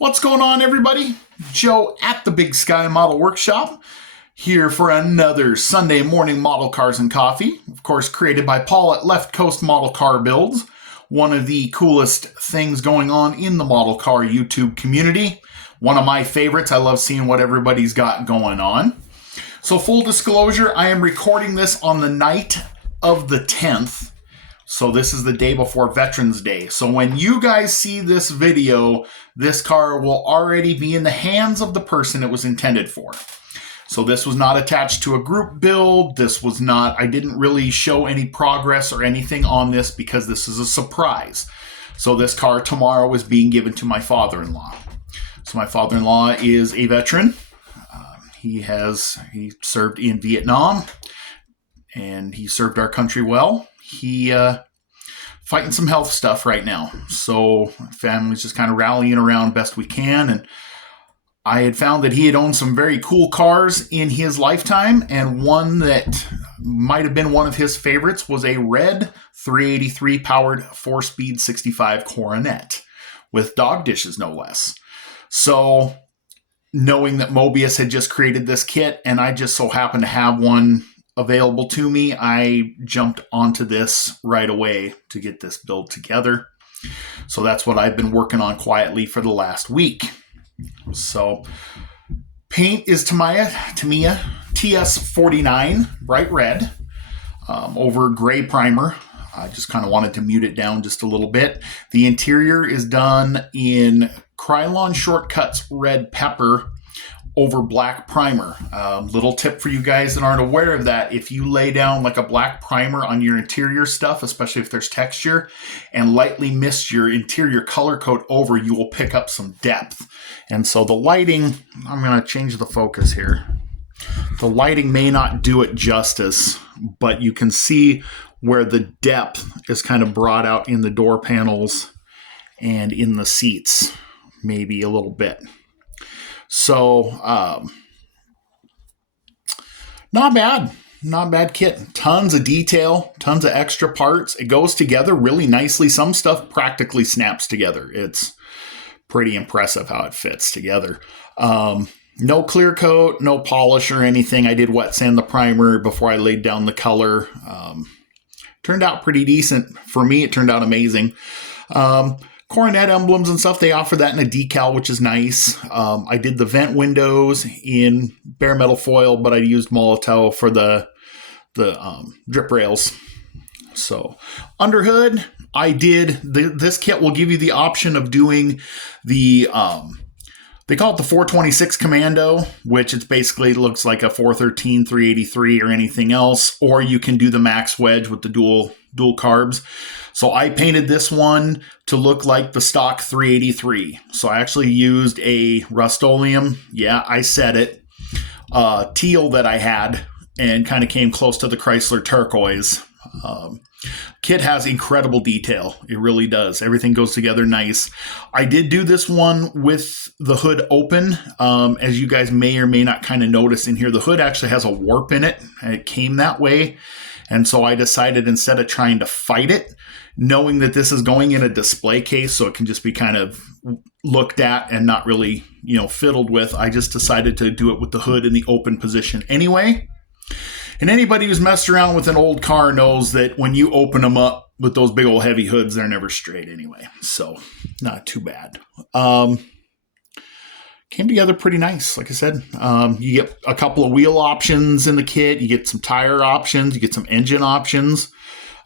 What's going on, everybody? Joe at the Big Sky Model Workshop here for another Sunday morning Model Cars and Coffee. Of course, created by Paul at Left Coast Model Car Builds, one of the coolest things going on in the model car YouTube community. One of my favorites. I love seeing what everybody's got going on. So, full disclosure, I am recording this on the night of the 10th. So this is the day before Veterans Day. So when you guys see this video, this car will already be in the hands of the person it was intended for. So this was not attached to a group build. I didn't really show any progress or anything on this because this is a surprise. So this car tomorrow is being given to my father-in-law. So my father-in-law is a veteran. He served in Vietnam and he served our country well. He fighting some health stuff right now. So family's just kind of rallying around best we can. And I had found that he had owned some very cool cars in his lifetime. And one that might have been one of his favorites was a red 383 powered 4-speed 65 Coronet with dog dishes, no less. So knowing that Mobius had just created this kit and I just so happened to have one available to me, I jumped onto this right away to get this build together. So that's what I've been working on quietly for the last week. So paint is Tamiya TS49 bright red over gray primer. I just kind of wanted to mute it down just a little bit. The interior is done in Krylon Shortcuts red pepper over black primer. Little tip for you guys that aren't aware of that: if you lay down like a black primer on your interior stuff, especially if there's texture, and lightly mist your interior color coat over, you will pick up some depth. And so the lighting, I'm going to change the focus here. The lighting may not do it justice, but you can see where the depth is kind of brought out in the door panels and in the seats, maybe a little bit. So, not bad kit. Tons of detail, tons of extra parts. It goes together really nicely. Some stuff practically snaps together. It's pretty impressive how it fits together. No clear coat, no polish or anything. I did wet sand the primer before I laid down the color. Turned out pretty decent. For me, it turned out amazing. Coronet emblems and stuff, they offer that in a decal, which is nice. I did the vent windows in bare metal foil, but I used Molotow for the drip rails. So under hood, I did this kit will give you the option of doing the they call it the 426 Commando, which it's basically looks like a 413, 383 or anything else, or you can do the max wedge with the dual carbs. So I painted this one to look like the stock 383. So I actually used a Rust-Oleum, yeah, I said it, teal that I had, and kind of came close to the Chrysler turquoise. Kit has incredible detail. It really does. Everything goes together nice. I did do this one with the hood open. As you guys may or may not kind of notice in here, the hood actually has a warp in it, and it came that way. And so I decided, instead of trying to fight it, knowing that this is going in a display case so it can just be kind of looked at and not really, fiddled with, I just decided to do it with the hood in the open position anyway. And anybody who's messed around with an old car knows that when you open them up with those big old heavy hoods, they're never straight anyway. So not too bad. Came together pretty nice. Like I said, you get a couple of wheel options in the kit. You get some tire options. You get some engine options.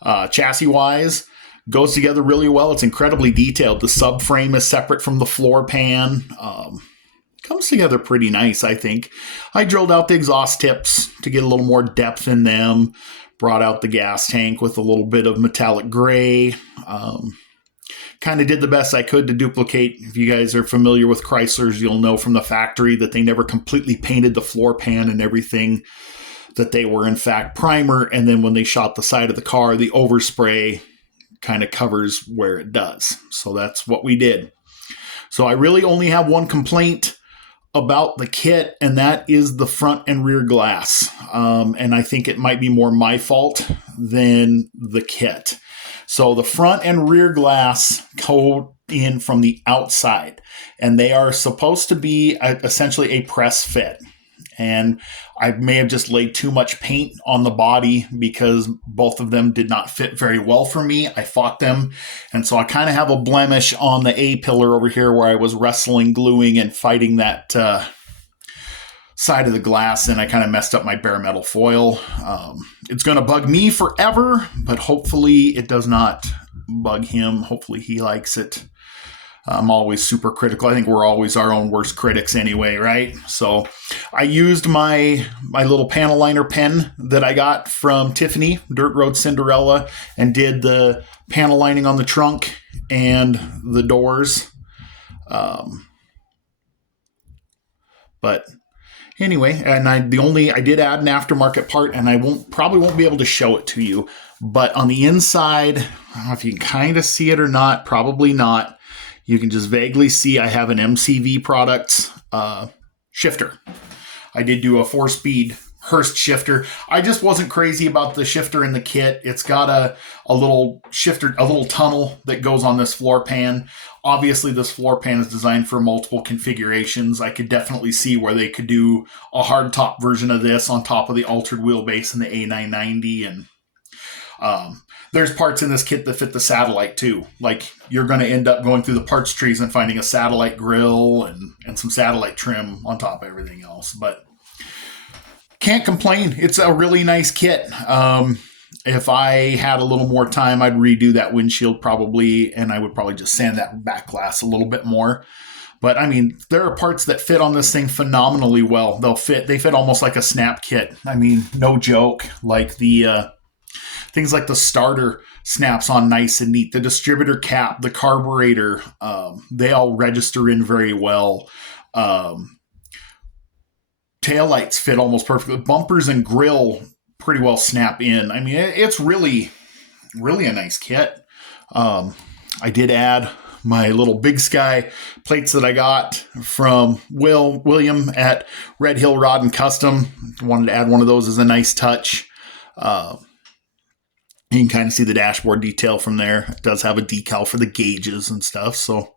Chassis-wise, goes together really well. It's incredibly detailed. The subframe is separate from the floor pan. Comes together pretty nice, I think. I drilled out the exhaust tips to get a little more depth in them. Brought out the gas tank with a little bit of metallic gray. Kind of did the best I could to duplicate. If you guys are familiar with Chryslers, you'll know from the factory that they never completely painted the floor pan and everything, that they were in fact primer. And then when they shot the side of the car, the overspray kind of covers where it does. So that's what we did. So I really only have one complaint about the kit, and that is the front and rear glass. And I think it might be more my fault than the kit. So the front and rear glass coat in from the outside, and they are supposed to be essentially a press fit. And I may have just laid too much paint on the body because both of them did not fit very well for me. I fought them. And so I kind of have a blemish on the A-pillar over here where I was wrestling, gluing, and fighting that side of the glass, and I kind of messed up my bare metal foil. It's going to bug me forever, but hopefully it does not bug him. Hopefully he likes it. I'm always super critical. I think we're always our own worst critics anyway, right? So I used my little panel liner pen that I got from Tiffany, Dirt Road Cinderella, and did the panel lining on the trunk and the doors. But anyway, and I did add an aftermarket part, and I probably won't be able to show it to you. But on the inside, I don't know if you can kind of see it or not, probably not. You can just vaguely see I have an MCV Products shifter. I did do a 4-speed Hurst shifter. I just wasn't crazy about the shifter in the kit. It's got a little shifter, a little tunnel that goes on this floor pan. Obviously, this floor pan is designed for multiple configurations. I could definitely see where they could do a hardtop version of this on top of the altered wheelbase and the A990. And there's parts in this kit that fit the Satellite too. Like, you're going to end up going through the parts trees and finding a Satellite grill and some Satellite trim on top of everything else. But can't complain. It's a really nice kit. If I had a little more time, I'd redo that windshield probably, and I would probably just sand that back glass a little bit more. But I mean, there are parts that fit on this thing phenomenally well. They fit almost like a snap kit. I mean, no joke. Like the things like the starter snaps on nice and neat. The distributor cap, the carburetor, they all register in very well. Taillights fit almost perfectly. Bumpers and grill pretty well snap in. I mean, it's really, really a nice kit. I did add my little Big Sky plates that I got from William at Red Hill Rod and Custom. Wanted to add one of those as a nice touch. You can kind of see the dashboard detail from there. It does have a decal for the gauges and stuff, so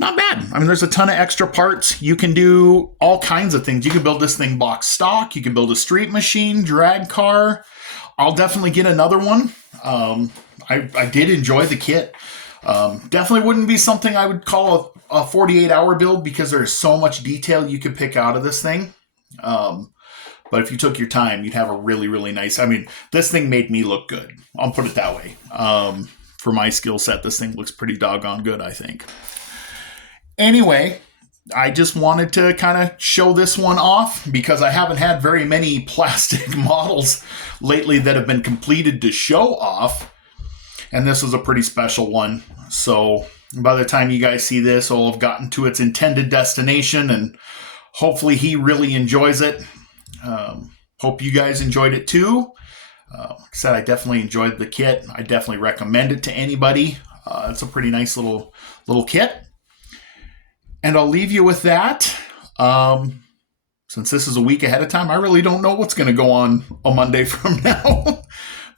not bad. I mean, there's a ton of extra parts. You can do all kinds of things. You can build this thing box stock. You can build a street machine, drag car. I'll definitely get another one. I did enjoy the kit. Definitely wouldn't be something I would call a 48-hour build because there's so much detail you could pick out of this thing. But if you took your time, you'd have a really, really nice... I mean, this thing made me look good. I'll put it that way. For my skill set, this thing looks pretty doggone good, I think. Anyway, I just wanted to kind of show this one off because I haven't had very many plastic models lately that have been completed to show off. And this is a pretty special one. So by the time you guys see this, it'll have gotten to its intended destination, and hopefully he really enjoys it. Hope you guys enjoyed it too. Like I said, I definitely enjoyed the kit. I definitely recommend it to anybody. It's a pretty nice little kit. And I'll leave you with that. Since this is a week ahead of time, I really don't know what's going to go on a Monday from now.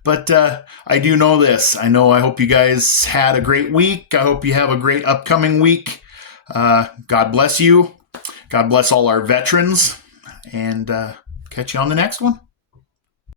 But I do know this. I hope you guys had a great week. I hope you have a great upcoming week. God bless you. God bless all our veterans. And catch you on the next one.